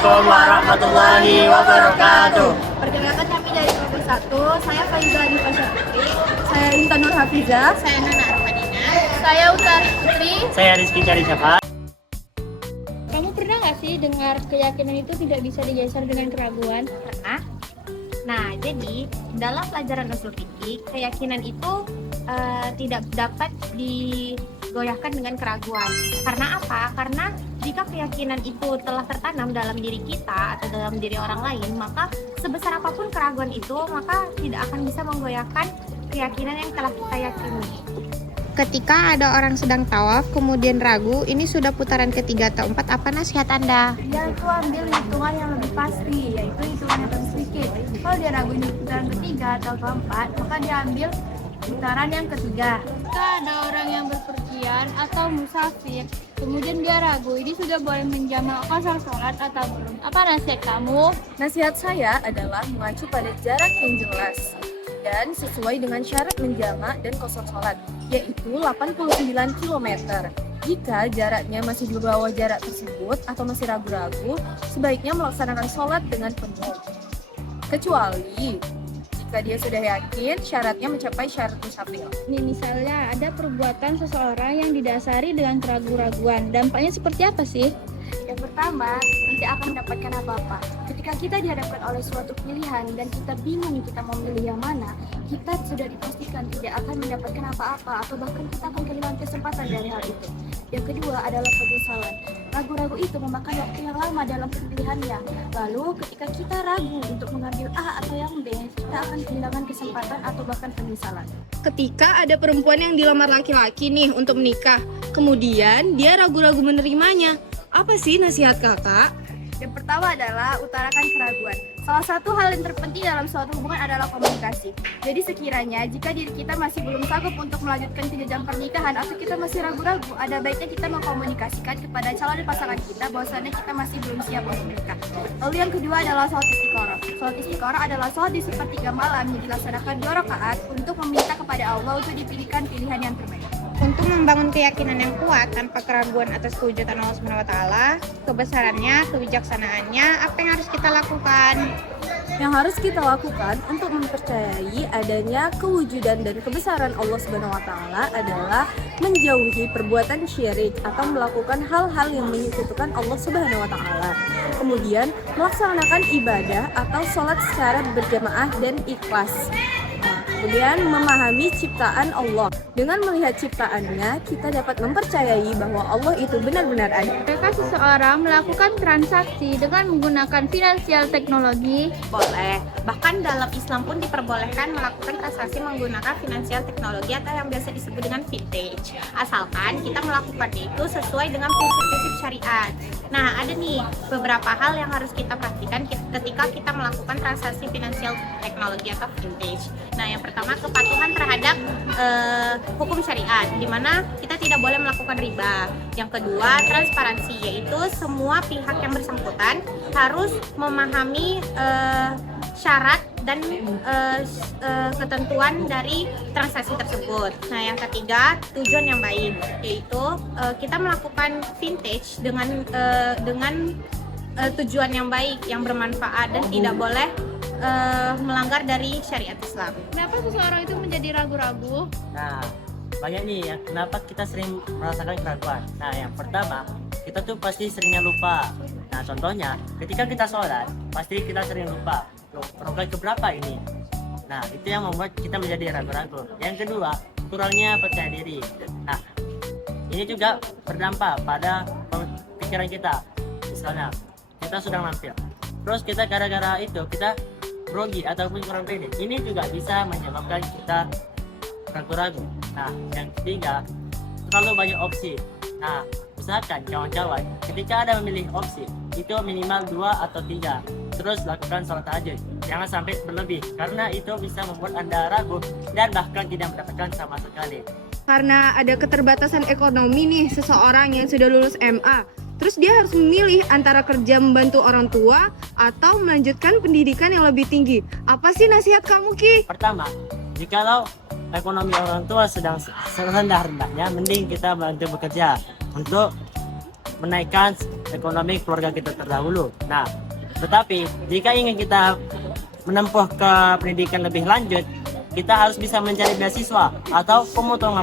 Assalamualaikum warahmatullahi wabarakatuh. Perkenalkan kami dari kelompok 1. Saya Faiza Hanifah Syafri. Saya Intan Nur Hafizah. Saya Nana Arfadina. Saya Utari Putri. Saya Rizky Cari Syafa. Kamu pernah nggak sih dengar keyakinan itu tidak bisa digeser dengan keraguan? Pernah? Nah, jadi dalam pelajaran usul fikih, keyakinan itu tidak dapat digoyahkan dengan keraguan. Karena apa? Karena jika keyakinan itu telah tertanam dalam diri kita atau dalam diri orang lain, maka sebesar apapun keraguan itu, maka tidak akan bisa menggoyahkan keyakinan yang telah kita yakini. Ketika ada orang sedang tawaf kemudian ragu, ini sudah putaran ketiga atau empat, apa nasihat Anda? Dia itu ambil hitungan yang lebih pasti, yaitu hitungan yang paling sedikit. Kalau dia ragu di putaran ketiga atau keempat, maka dia ambil putaran yang ketiga. Jika ada orang yang berpergian atau musafir, kemudian dia ragu, ini sudah boleh menjamak qasar sholat atau belum? Apa nasihat kamu? Nasihat saya adalah mengacu pada jarak yang jelas dan sesuai dengan syarat menjamak dan qasar sholat, yaitu 89 km. Jika jaraknya masih di bawah jarak tersebut atau masih ragu-ragu, sebaiknya melaksanakan sholat dengan penuh. Kecuali jika dia sudah yakin syaratnya mencapai syarat musafir. Nih misalnya ada perbuatan seseorang yang didasari dengan keraguan-raguan, dampaknya seperti apa sih? Yang pertama, tidak akan mendapatkan apa-apa. Ketika kita dihadapkan oleh suatu pilihan dan kita bingung kita mau memilih yang mana, kita sudah dipastikan tidak akan mendapatkan apa-apa atau bahkan kita akan kehilangan kesempatan dari hal itu. Yang kedua adalah penyesalan. Ragu-ragu itu memakan waktu yang lama dalam pemilihannya. Lalu ketika kita ragu untuk mengambil A atau yang B, kita akan kehilangan kesempatan atau bahkan penyesalan. Ketika ada perempuan yang dilamar laki-laki nih untuk menikah, kemudian dia ragu-ragu menerimanya, apa sih nasihat kakak? Yang pertama adalah utarakan keraguan. Salah satu hal yang terpenting dalam suatu hubungan adalah komunikasi. Jadi sekiranya jika diri kita masih belum sanggup untuk melanjutkan ke jenjang pernikahan atau kita masih ragu-ragu, ada baiknya kita mengkomunikasikan kepada calon pasangan kita bahwasannya kita masih belum siap untuk menikah. Lalu yang kedua adalah sholat istiqoroh. Sholat istiqoroh adalah sholat di sepertiga malam yang dilaksanakan 2 rakaat untuk meminta kepada Allah untuk dipilihkan pilihan yang terbaik. Untuk membangun keyakinan yang kuat tanpa keraguan atas kewujudan Allah SWT, kebesarannya, kebijaksanaannya, apa yang harus kita lakukan? Yang harus kita lakukan untuk mempercayai adanya kewujudan dan kebesaran Allah Subhanahu wa taala adalah menjauhi perbuatan syirik atau melakukan hal-hal yang menyekutukan Allah Subhanahu wa taala. Kemudian melaksanakan ibadah atau sholat secara berjamaah dan ikhlas. Kemudian memahami ciptaan Allah. Dengan melihat ciptaannya, kita dapat mempercayai bahwa Allah itu benar-benar ada. Jika seseorang melakukan transaksi dengan menggunakan finansial teknologi, Boleh. Bahkan dalam Islam pun diperbolehkan melakukan transaksi menggunakan finansial teknologi atau yang biasa disebut dengan vintage. Asalkan kita melakukannya itu sesuai dengan prinsip-prinsip syariat. Nah, ada nih beberapa hal yang harus kita perhatikan ketika kita melakukan transaksi finansial teknologi atau vintage. Nah, yang pertama kepatuhan terhadap hukum syariat, di mana kita tidak boleh melakukan riba. Yang kedua transparansi, yaitu semua pihak yang bersangkutan harus memahami syarat dan ketentuan dari transaksi tersebut. Nah, yang ketiga tujuan yang baik, yaitu kita melakukan vintage dengan tujuan yang baik, yang bermanfaat dan tidak boleh melanggar dari syariat Islam. kenapa seseorang itu menjadi ragu-ragu? Nah, banyak nih ya kenapa kita sering merasakan keraguan. Nah, yang pertama, kita tuh pasti seringnya lupa. Nah, contohnya ketika kita sholat, pasti kita sering lupa. Loh, rakaat keberapa ini? Nah, itu yang membuat kita menjadi ragu-ragu. Yang kedua, kurangnya percaya diri. Nah, ini juga berdampak pada pikiran kita. Misalnya, kita sudah mampir, terus kita gara-gara itu kita grogi ataupun kurang pede. Ini juga bisa menyebabkan kita ragu-ragu. Nah, yang ketiga, terlalu banyak opsi. Nah, usahakan kawan-kawan ketika ada memilih opsi itu minimal 2 atau 3. Terus lakukan sholat tahajud. Jangan sampai berlebih karena itu bisa membuat Anda ragu dan bahkan tidak mendapatkan sama sekali. Karena ada keterbatasan ekonomi nih seseorang yang sudah lulus MA, terus dia harus memilih antara kerja membantu orang tua atau melanjutkan pendidikan yang lebih tinggi. Apa sih nasihat kamu, Ki? Pertama, jikalau ekonomi orang tua sedang rendah-rendahnya, mending kita bantu bekerja untuk menaikkan ekonomi keluarga kita terdahulu. Nah, tetapi jika ingin kita menempuh ke pendidikan lebih lanjut, kita harus bisa mencari beasiswa atau pemotongan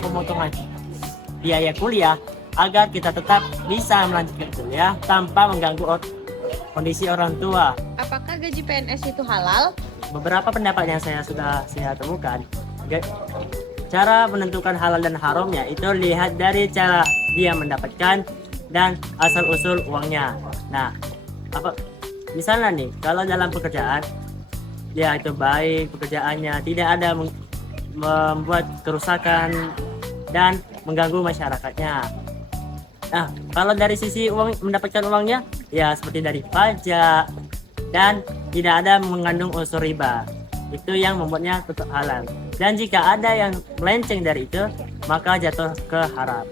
biaya kuliah agar kita tetap bisa melanjutkan kuliah tanpa mengganggu kondisi orang tua. Apakah gaji PNS itu halal? Beberapa pendapat yang saya temukan, cara menentukan halal dan haramnya itu lihat dari cara dia mendapatkan dan asal-usul uangnya. Nah, misalnya nih, kalau dalam pekerjaan dia itu baik pekerjaannya, tidak ada membuat kerusakan dan mengganggu masyarakatnya. Nah, kalau dari sisi uang mendapatkan uangnya, ya seperti dari pajak dan tidak ada mengandung unsur riba. Itu yang membuatnya tetap halal. Dan jika ada yang melenceng dari itu, maka jatuh ke haram.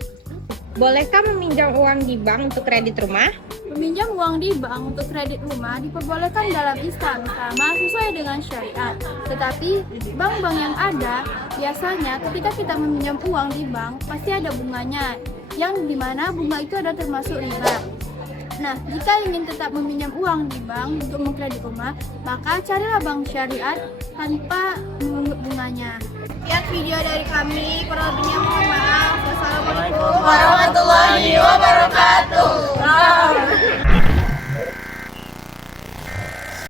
Bolehkah meminjam uang di bank untuk kredit rumah? Meminjam uang di bank untuk kredit rumah diperbolehkan dalam Islam selama sesuai dengan syariat. Tetapi bank-bank yang ada, biasanya ketika kita meminjam uang di bank, pasti ada bunganya, yang dimana bunga itu ada termasuk riba. Nah, jika ingin tetap meminjam uang di bank untuk mengkredit rumah, maka carilah bank syariat tanpa mengungut bunganya. Lihat video dari kami, kurang lebihnya mohon maaf. Wassalamualaikum warahmatullahi wabarakatuh.